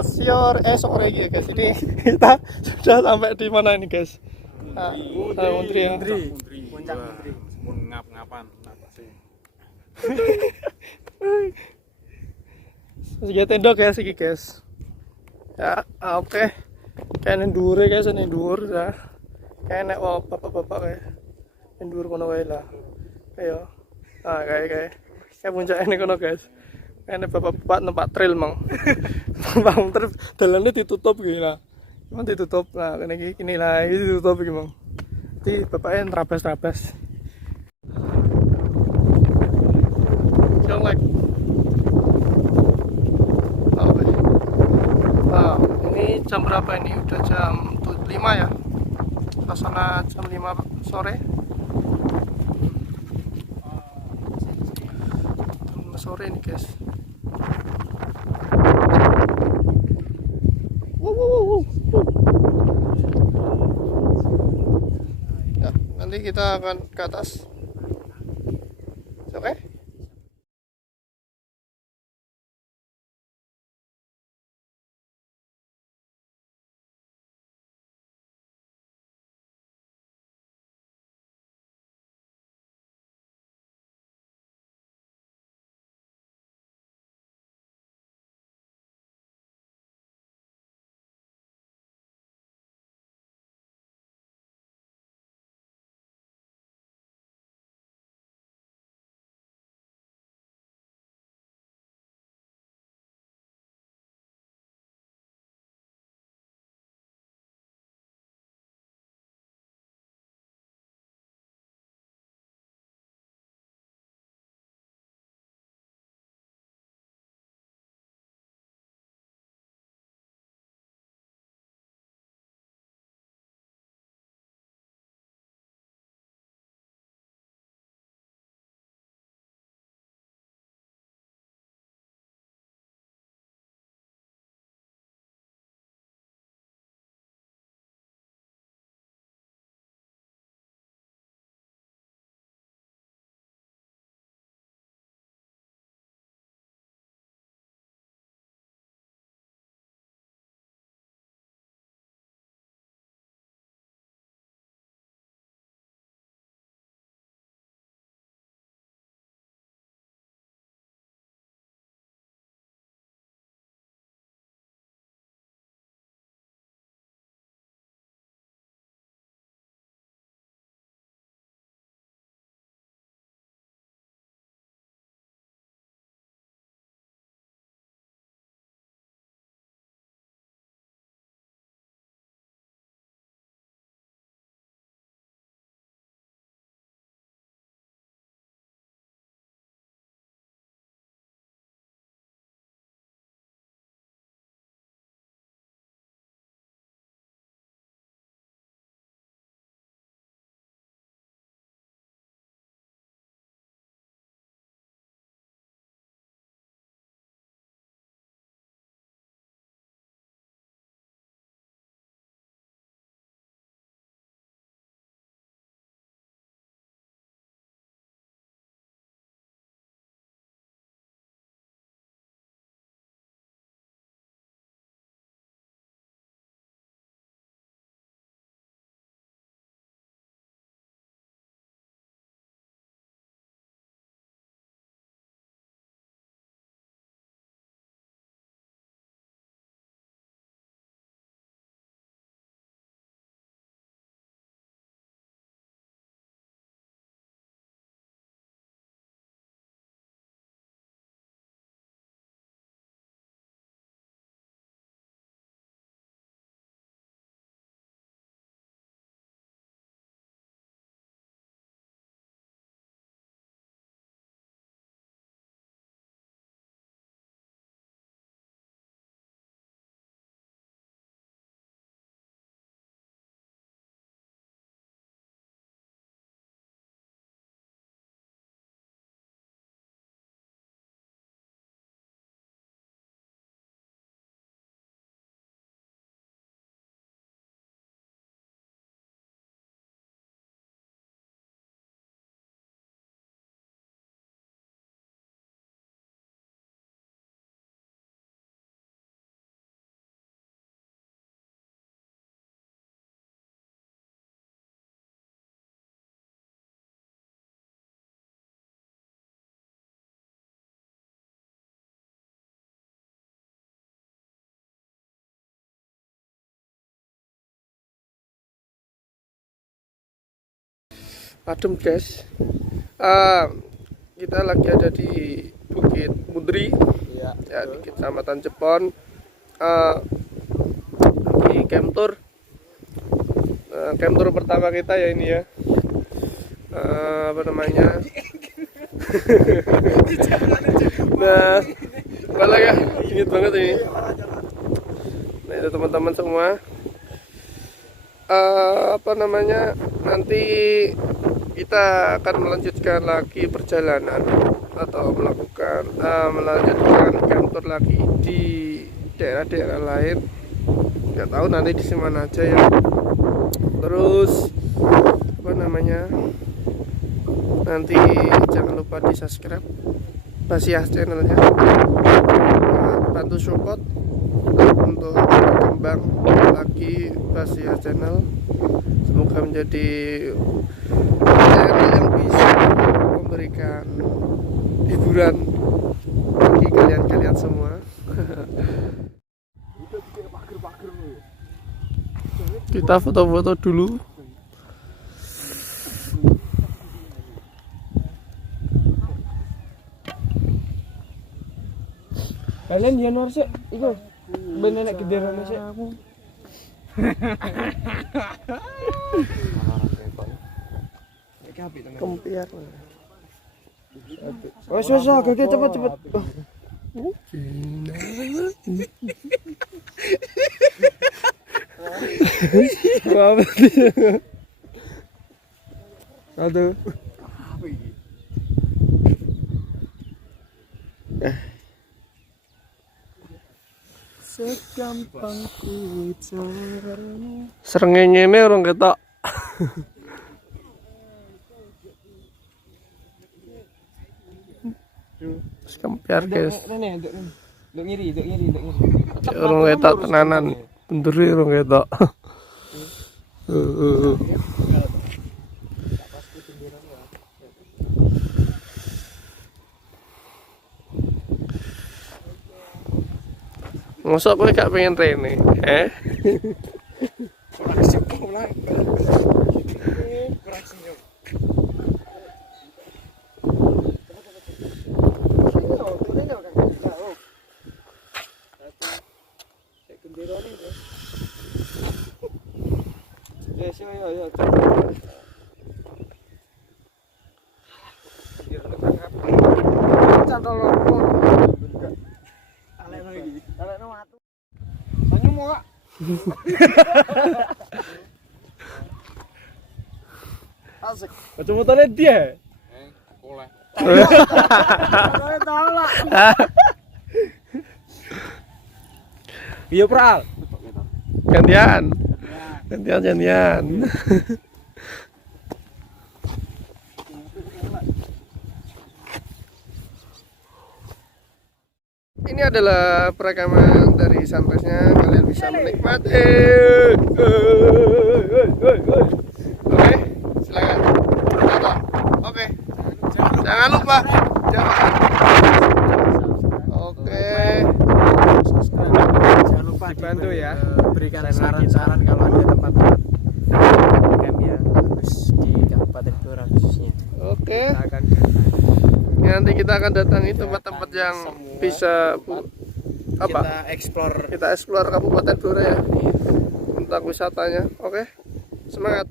Sore sore ya guys. Ini kita sudah sampai di mana ini guys? Muntri ya. Puncak Muntri. Meskipun ngap-ngapan apa sih? Segi tenda guys iki guys. Ya, oke. Kayaknya dhuwur guys, ini dhuwur ya. Kayak nek bapak-bapak kayak dhuwur kono wae lah. Ayo. Kayak puncak ini kono guys. Kayaknya bapak-bapak numpak trail mang. Bang terus dalannya ditutup gitu lah. Emang ditutup lah, ini lah, ini ditutup gitu mang. Jadi bapaknya terabas-terabas. Jelek. Nah, ini jam berapa ini? Udah jam 5 ya. Suasana jam 5 sore. Jam 5 sore ini guys. Ya, nanti kita akan ke atas. Oke? adem guys. Ah, kita lagi ada di Bukit Mudri Iya. ya, di Kecamatan Cepon. Di camp tour, camp tour pertama kita ya ini ya. Apa namanya? Nah, malah ya, dingin banget ini. Nah itu teman-teman semua. Apa namanya, nanti kita akan melanjutkan lagi perjalanan atau melanjutkan camp tour lagi di daerah-daerah lain. Nggak tahu nanti di mana aja ya. Terus apa namanya, nanti jangan lupa di subscribe Basiah channelnya, bantu support untuk berkembang lagi Basiah channel. Semoga menjadi channel yang bisa memberikan hiburan bagi kalian-kalian semua. Kita foto-foto dulu. Kalian dia nor sih, itu bener nek gederane sih. Kempiar. Wes wes gede cepet. Apa sih? Aduh. Segampang ku caranya. Srengenge ini orang ketok. Kempiar guys. Rene, nduk ngiri. Orang ketok tenanan. Bener orang ketok. Masa kowe gak pengen rene? Kurang senyum lah. Kurang senyum. Yo. Cantol lopo. Alekno iki. Alekno watu. Banyu mau gak? Asik. Kacamata dia. Oleh. Tahu lah. Iya Pral. Gantian. Ini adalah perekaman dari sunrise-nya, kalian bisa menikmati. Oke, silakan. Foto. Oke. Jangan lupa. Oke. Jangan lupa Dibantu ya. Berikan saran-saran kalau ada tempat-tempat camp yang bagus di Kabupaten Blora khususnya. Oke. Kita akan datang. Nanti kita akan datangi tempat-tempat yang bisa Kita explore Kabupaten Blora ya, tentang wisatanya. Oke, semangat.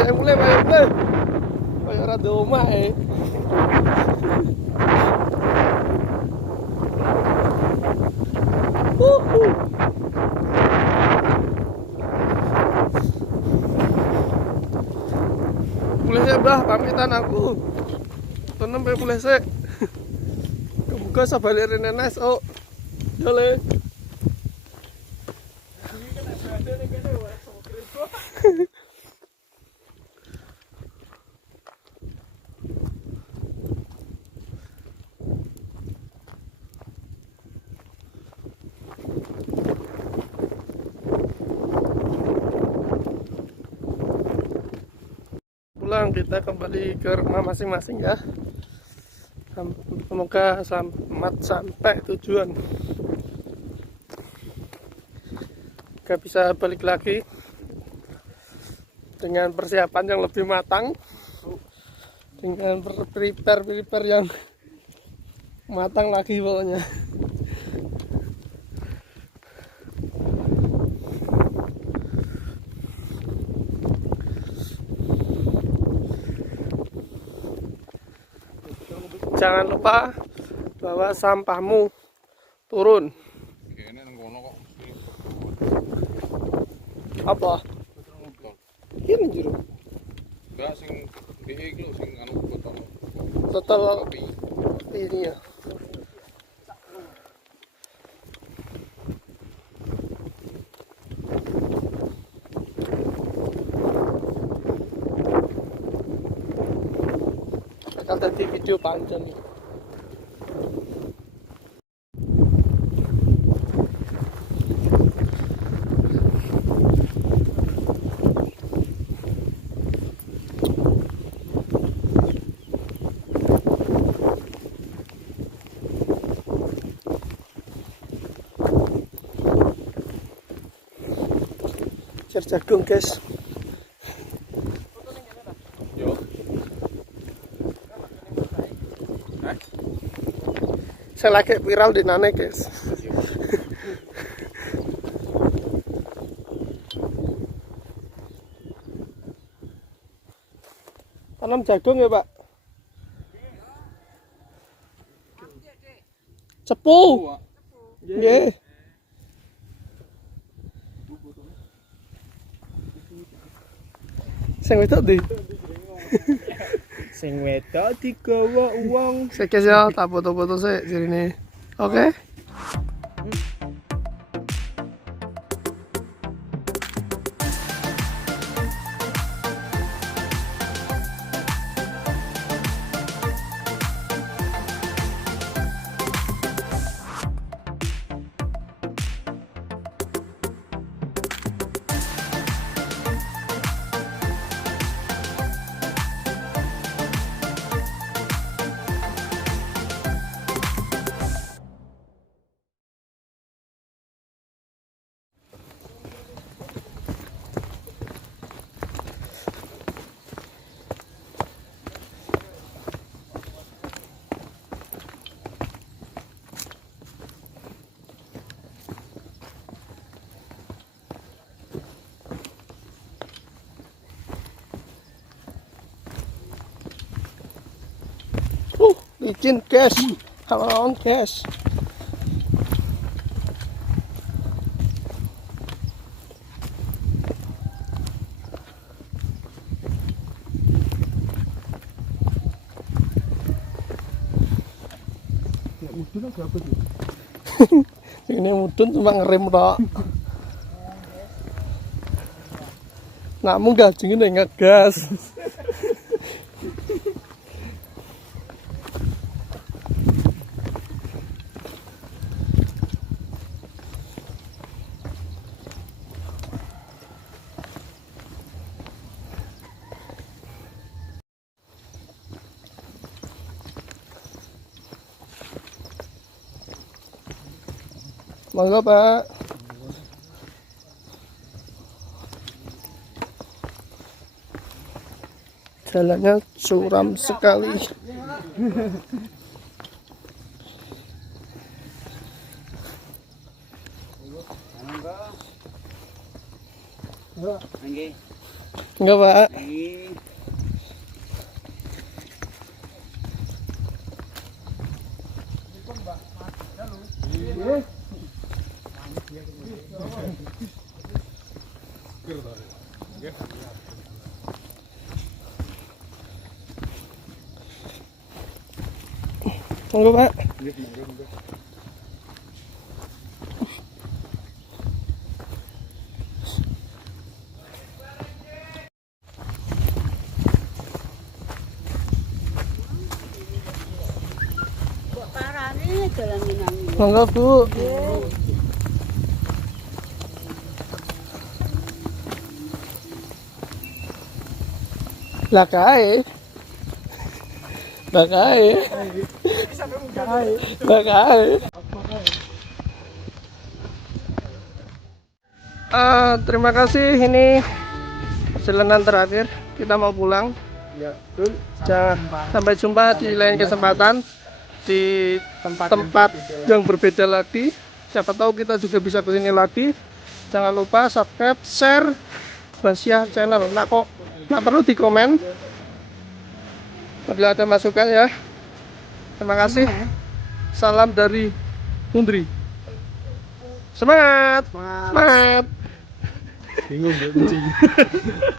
Kayak mulai, kayak rada omah Mulai saya bah, pamitan aku. Tenem pe mulai saya. Kebuka sabalik renenes oh. Jole. Pulang kita kembali ke rumah masing-masing ya. Semoga selamat sampai tujuan. Kita bisa balik lagi dengan persiapan yang lebih matang, dengan prepare yang matang lagi pokoknya. Jangan lupa bawa sampahmu turun. Kayaknya nang kono kok. Apa? Ini juru. Enggak sing DE iki lho sing anu botol. Total ini ya. Bakal tadi video panjang nih. Cer jagung guys. Yo. Saya lagi viral di Nane guys. Tanam jagung ya Pak. Cepu. Nggih. Sing wedok ndi? Sing wedok digawa uang. Sekes ya, tak foto-foto sik sirine. Oke. Licin guys, halawan guys. Ini mudun cuma ngerem tok. Namun gajingnya ngegas. Monggo Pak. Jalannya suram sekali. Enggak Pak. Monggo Pak. Parane dalan nang. Monggo Bu. Lah kae. Lah kae. Lah kae. Terima kasih, ini perjalanan terakhir, kita mau pulang. Ya, betul. Sampai jumpa di lain kesempatan di tempat yang berbeda lagi. Siapa tahu kita juga bisa kesini lagi. Jangan lupa subscribe, share, dan share channel. Nah kok nggak perlu di komen apabila ada masukan ya. Terima kasih. Salam dari Undri. Semangat. Semangat. Bingung ya,